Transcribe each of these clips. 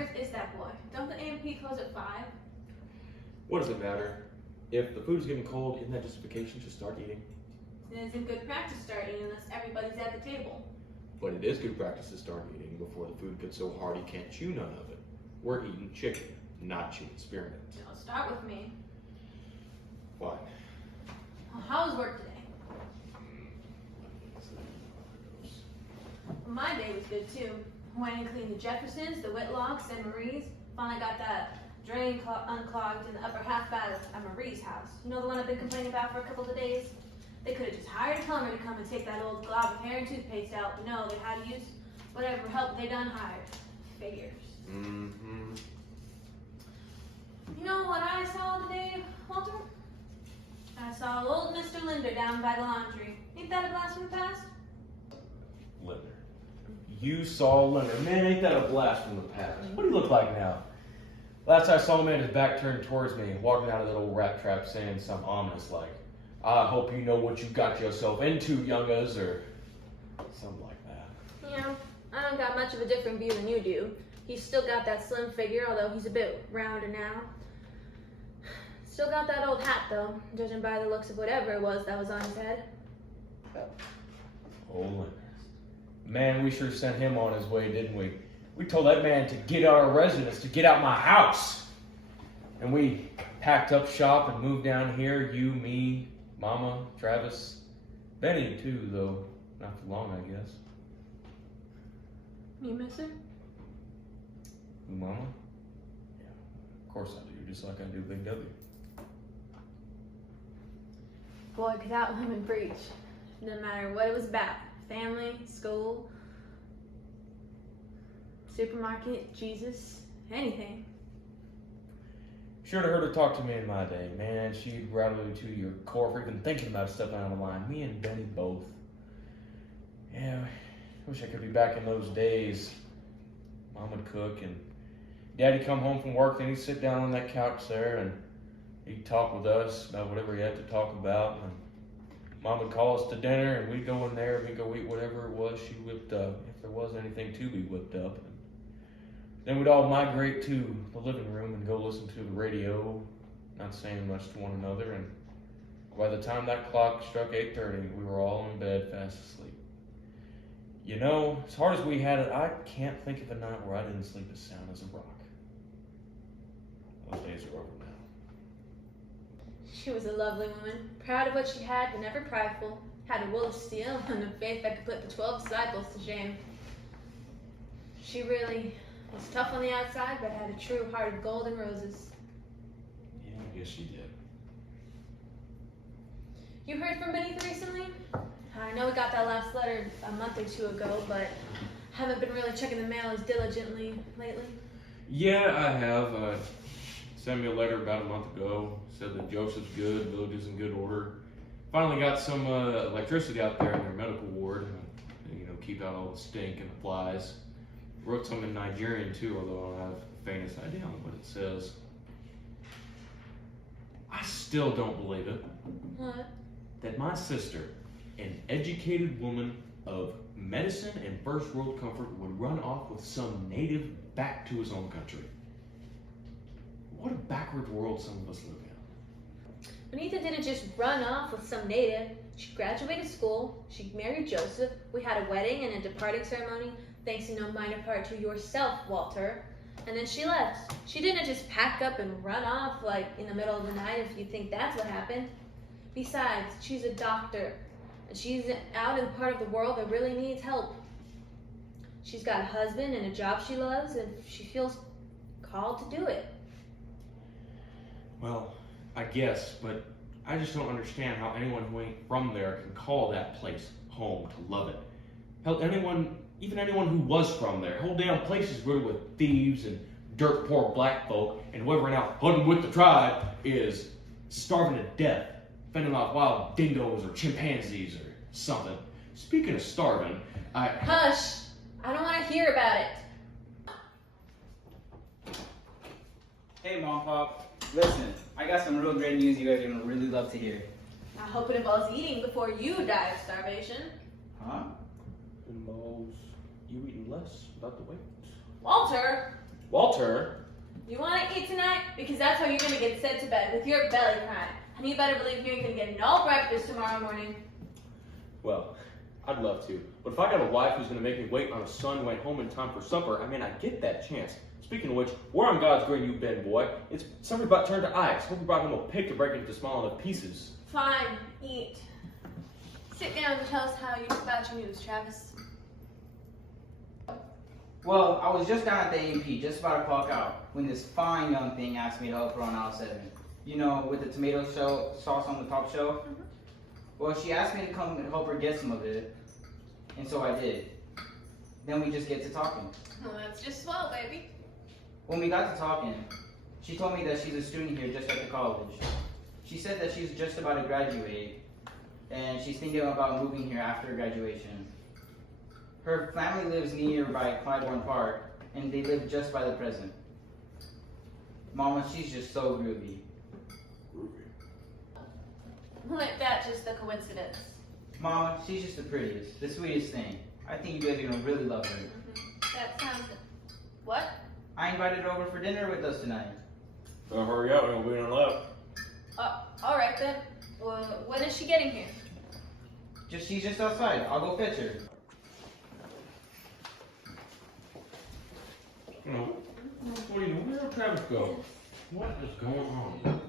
earth is that boy? Don't the A&P close at 5? What does it matter? If the food is getting cold, isn't that justification to start eating? It isn't good practice to start eating unless everybody's at the table. But it is good practice to start eating before the food gets so hard you can't chew none of it. We're eating chicken, not chicken spearmint. Don't start with me. Fine. Well, how was work today? Well, my day was good too. Went and cleaned the Jeffersons, the Whitlocks, and Marie's. Finally got that drain unclogged in the upper half bath at Marie's house. You know the one I've been complaining about for a couple of days? They could have just hired a plumber to come and take that old glob of hair and toothpaste out, but no, they had to use whatever help they done hired. Figures. Mm-hmm. You know what I saw today, Walter? I saw old Mr. Linder down by the laundry. Ain't that a blast from the past? Linder. You saw Linder. Man, ain't that a blast from the past. What do you look like now? Last I saw him, he had his back turned towards me, walking out of that old rat trap saying something ominous like, I hope you know what you got yourself into, youngas, or something like that. Yeah, I don't got much of a different view than you do. He's still got that slim figure, although he's a bit rounder now. Still got that old hat, though, judging by the looks of whatever it was that was on his head. Oh, Linder. Man, we sure sent him on his way, didn't we? We told that man to get out of residence, to get out my house. And we packed up shop and moved down here, you, me, Mama, Travis, Benny too, though not for long, I guess. You miss her? Who, Mama? Yeah, of course I do, just like I do Big W. Boy, could that woman preach. No matter what it was about. Family, school, supermarket, Jesus, anything. Should have heard her talk to me in my day. Man, she'd rattle you to your core for even thinking about stepping out of line. Me and Benny both. Yeah, I wish I could be back in those days. Mom would cook and Daddy'd come home from work, then he'd sit down on that couch there and he'd talk with us about whatever he had to talk about. And Mom would call us to dinner and we'd go in there and we'd go eat whatever it was she whipped up, if there was anything to be whipped up. And then we'd all migrate to the living room and go listen to the radio, not saying much to one another, and by the time that clock struck 8:30, we were all in bed fast asleep. You know, as hard as we had it, I can't think of a night where I didn't sleep as sound as a rock. Those days are over now. She was a lovely woman, proud of what she had, but never prideful. Had a will of steel and a faith that could put the 12 disciples to shame. She really was tough on the outside, but had a true heart of gold and roses. Yeah, I guess she did. You heard from Beneath recently? I know we got that last letter a month or two ago, but haven't been really checking the mail as diligently lately. Yeah, I have. Sent me a letter about a month ago. Said that Joseph's good, village is in good order. Finally got some electricity out there in their medical ward. You know, keep out all the stink and the flies. Wrote some in Nigerian too, although I don't have the faintest idea on what it says. I still don't believe it. What? That my sister, an educated woman of medicine and first world comfort, would run off with some native back to his own country. What a backward world some of us live in. Benita didn't just run off with some native. She graduated school, she married Joseph, we had a wedding and a departing ceremony, thanks in no minor part to yourself, Walter. And then she left. She didn't just pack up and run off like in the middle of the night if you think that's what happened. Besides, she's a doctor, and she's out in part of the world that really needs help. She's got a husband and a job she loves, and she feels called to do it. Well, I guess, but I just don't understand how anyone who ain't from there can call that place home to love it. Hell, even anyone who was from there, whole damn place is riddled with thieves and dirt poor black folk, and whoever out hunting with the tribe is starving to death, fending off wild dingoes or chimpanzees or something. Speaking of starving, Hush! I don't want to hear about it. Hey, Mom, Pop. Listen, I got some real great news you guys are going to really love to hear. I hope it involves eating before you die of starvation. Huh? involves you eating less without the weight. Walter! Walter. You want to eat tonight? Because that's how you're going to get sent to bed, with your belly crying. And you better believe you ain't going to get no breakfast tomorrow morning. Well, I'd love to. But if I got a wife who's gonna make me wait on a son who ain't home in time for supper, I mean, I get that chance. Speaking of which, where on God's green you been, boy? It's summer's about turned to ice. Hope you brought home a pig to break it into small enough pieces. Fine, eat. Sit down and tell us how you're dispatching news, Travis. Well, I was just down at the A&P, just about to clock out, when this fine young thing asked me to help her on aisle 7. You know, with the tomato sauce on the top shelf? Mhm. Well, she asked me to come and help her get some of it, and so I did. Then we just get to talking. Well, that's just swell, baby. When we got to talking, she told me that she's a student here just at the college. She said that she's just about to graduate, and she's thinking about moving here after graduation. Her family lives near by Clybourne Park, and they live just by the present. Mama, she's just so groovy. Like that, just a coincidence. Mama, she's just the prettiest, the sweetest thing. I think you guys are gonna really love her. That sounds... What? I invited her over for dinner with us tonight. Well, hurry up, we'll be in love. Alright then. When is she getting here? She's just outside. I'll go fetch her. What do you know? Where did Travis go? What is going on?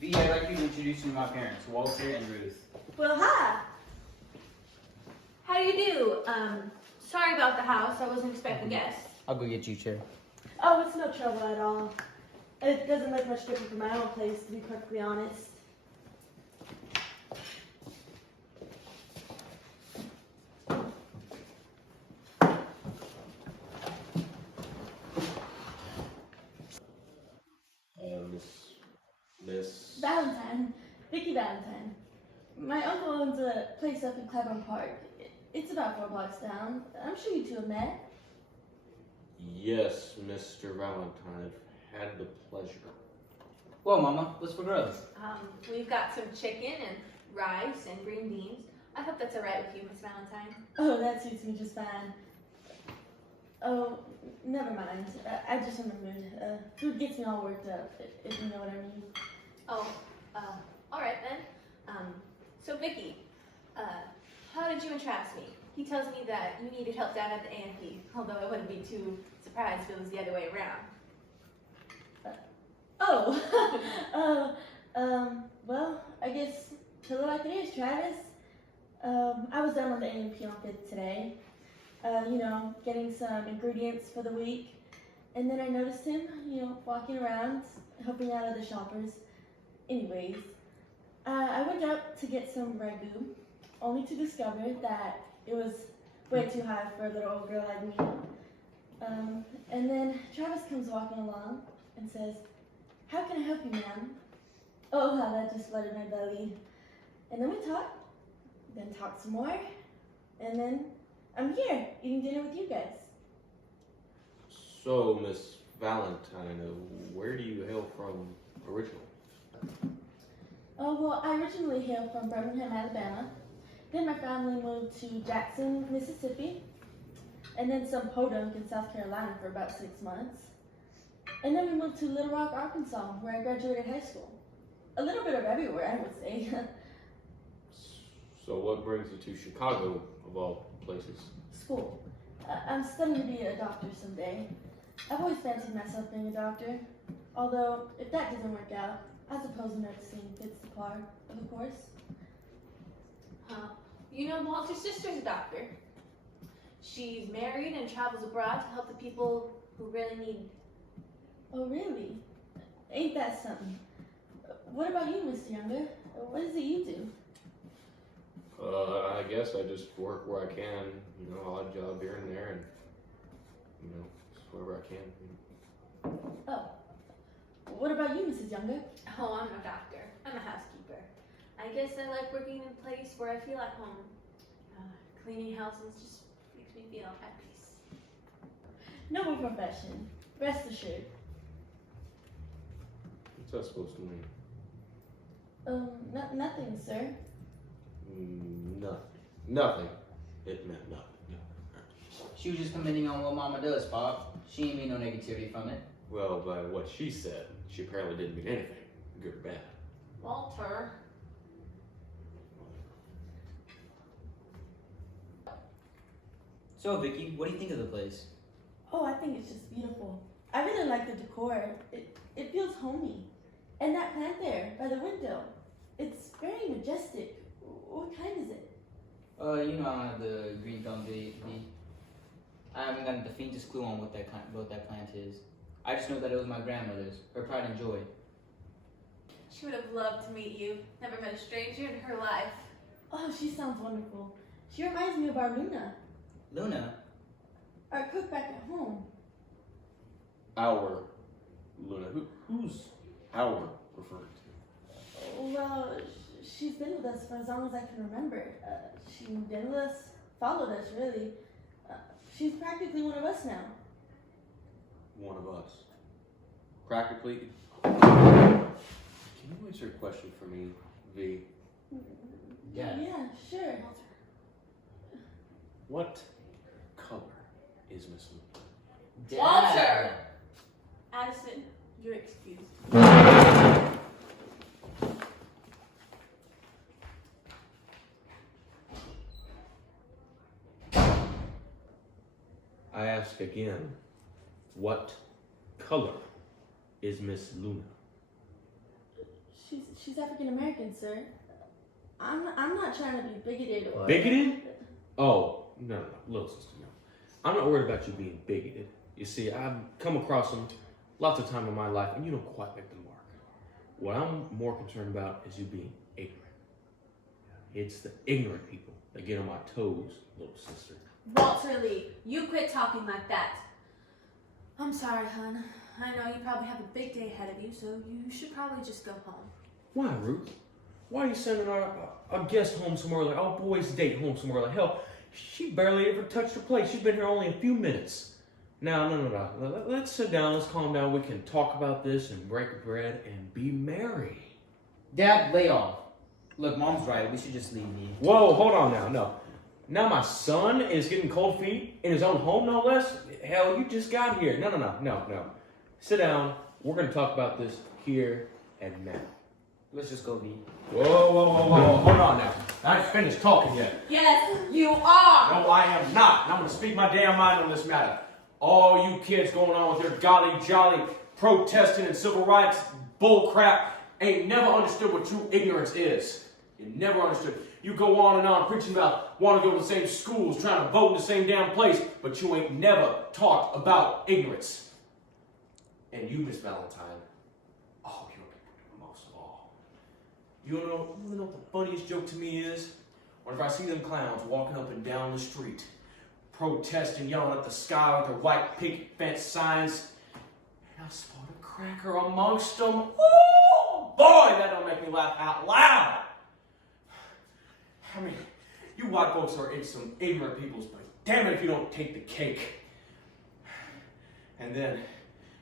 V, I'd like you to introduce you to my parents, Walter and Ruth. Well, hi. How do you do? Sorry about the house. I wasn't expecting guests. I'll go get you a chair. Oh, it's no trouble at all. It doesn't look much different from my own place, to be perfectly honest. Miss... Valentine. Vicky Valentine. My uncle owns a place up in Clybourne Park. It's about 4 blocks down. I'm sure you two have met. Yes, Mr. Valentine. I've had the pleasure. Well, Mama, what's for grubs? We've got some chicken and rice and green beans. I hope that's alright with you, Miss Valentine. Oh, that suits me just fine. Oh, never mind. I just remembered. Food gets me all worked up, if you know what I mean. Oh, alright then. So Vicky, how did you and Travis meet? He tells me that you needed help down at the A&P, although I wouldn't be too surprised if it was the other way around. Oh, well, I guess tell it like it is, Travis. I was down on the A&P on 5th today, getting some ingredients for the week, and then I noticed him, walking around, helping out other shoppers. Anyways, I went out to get some ragu, only to discover that it was way too high for a little old girl like me. And then Travis comes walking along and says, "How can I help you, ma'am?" Oh, how that just flooded my belly. And then we talked, then talked some more, and then I'm here eating dinner with you guys. So, Miss Valentine, where do you hail from originally? Oh, well, I originally hail from Birmingham, Alabama. Then my family moved to Jackson, Mississippi, and then some Podunk in South Carolina for about 6 months. And then we moved to Little Rock, Arkansas, where I graduated high school. A little bit of everywhere, I would say. So what brings you to Chicago, of all places? School. I'm studying to be a doctor someday. I've always fancied myself being a doctor. Although, if that doesn't work out, I suppose nursing fits the part of the course. You know, Walter's sister's a doctor. She's married and travels abroad to help the people who really need. Oh, really? Ain't that something? What about you, Mr. Younger? What is it you do? I guess I just work where I can, odd job here and there, and, just wherever I can. Oh. What about you, Mrs. Younger? Oh, I'm no doctor. I'm a housekeeper. I guess I like working in a place where I feel at home. Cleaning houses just makes me feel at peace. Noble profession. Rest assured. What's that supposed to mean? Nothing, sir. Nothing. Nothing. It meant nothing. She was just commenting on what Mama does, Pop. She ain't mean no negativity from it. Well, by what she said, she apparently didn't mean anything, good or bad. Walter. So, Vicky, what do you think of the place? Oh, I think it's just beautiful. I really like the decor. It feels homey. And that plant there by the window. It's very majestic. What kind is it? You know I don't have the green thumb, V. I haven't gotten the faintest clue on what that plant is. I just know that it was my grandmother's, her pride and joy. She would have loved to meet you. Never met a stranger in her life. Oh, she sounds wonderful. She reminds me of our Luna, Luna? our cook back at home. Our Luna. Who's our referring to? Well, she's been with us for as long as I can remember. She moved in with us, followed us, really. She's practically one of us now. One of us. Practically. Can you answer a question for me, V? Yeah. Yeah, sure. What color is Miss Luna? Walter! Addison, you're excused. I ask again, what color is Miss Luna? She's African American, sir. I'm not trying to be bigoted or Bigoted? Oh, no, little sister, no. I'm not worried about you being bigoted. You see, I've come across them lots of time in my life, and you don't quite make the mark. What I'm more concerned about is you being ignorant. It's the ignorant people that get on my toes, little sister. Walter Lee, you quit talking like that. I'm sorry, hon. I know you probably have a big day ahead of you, so you should probably just go home. Why, Ruth? Why are you sending our guest home somewhere like our boys' date home somewhere like hell? She barely ever touched her plate. She's been here only a few minutes. Now, no. Let's sit down. Let's calm down. We can talk about this and break bread and be merry. Dad, lay off. Look, Mom's right. We should just leave, V. Whoa, hold on now. No. Now my son is getting cold feet in his own home, no less? Hell, you just got here. No. Sit down. We're going to talk about this here and now. Let's just go, V. Whoa. Hold on now. I ain't finished talking yet. Yes, you are! No, I am not. And I'm going to speak my damn mind on this matter. All you kids going on with your golly jolly protesting and civil rights bull crap ain't never understood what true ignorance is. You never understood. You go on and on preaching about wanting to go to the same schools, trying to vote in the same damn place, but you ain't never talked about ignorance. And you, Miss Valentine, oh, you're the most of all. You know what the funniest joke to me is? Whenever I see them clowns walking up and down the street, protesting, yelling at the sky with their white picket fence signs, and I spot a cracker amongst them. Oh, boy, that don't make me laugh out loud. I mean, you white folks are some ignorant peoples, but damn it if you don't take the cake. And then,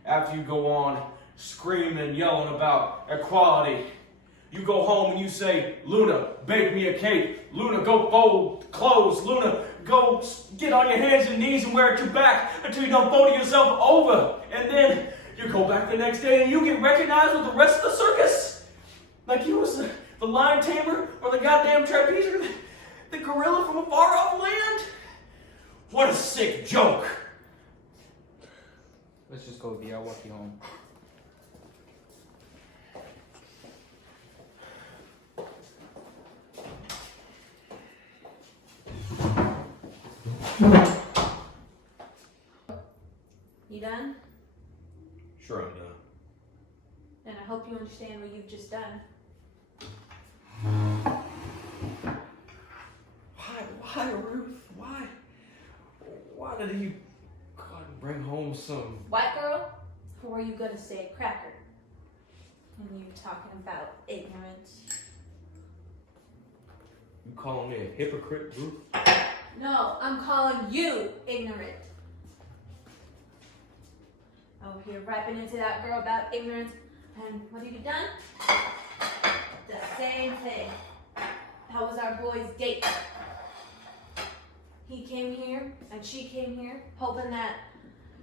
after you go on screaming and yelling about equality, you go home and you say, Luna, bake me a cake. Luna, go fold clothes. Luna, go get on your hands and knees and wear it to your back until you done folding yourself over. And then you go back the next day and you get recognized with the rest of the circus. Like you was the lion tamer or the goddamn trapeze or the gorilla from a far off land. What a sick joke. Let's just go, V. I'll walk you home. You done? Sure I'm done. And I hope you understand what you've just done. Why, Ruth? Why did you bring home some... White girl? Or were you gonna say cracker? And you talking about ignorance? You calling me a hypocrite, Ruth? No, I'm calling you ignorant. Oh, you're rapping into that girl about ignorance. And what have you done? The same thing. How was our boy's date? he came here and she came here, hoping that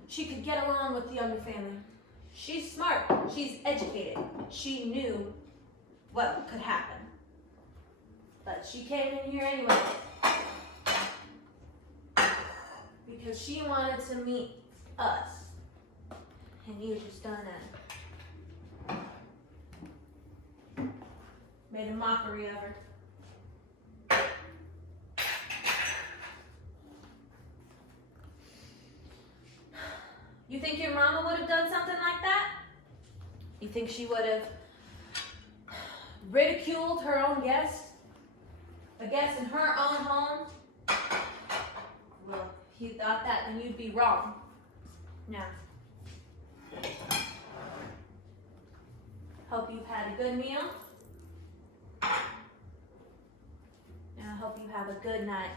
she could get along with the younger family. She's smart. She's educated. She knew what could happen. But she came in here anyway. Because she wanted to meet us. And you just done that. Made a mockery of her. You think your mama would have done something like that? You think she would have ridiculed her own guest? A guest in her own home? Well, if you thought that, then you'd be wrong. Now, hope you've had a good meal. And I hope you have a good night.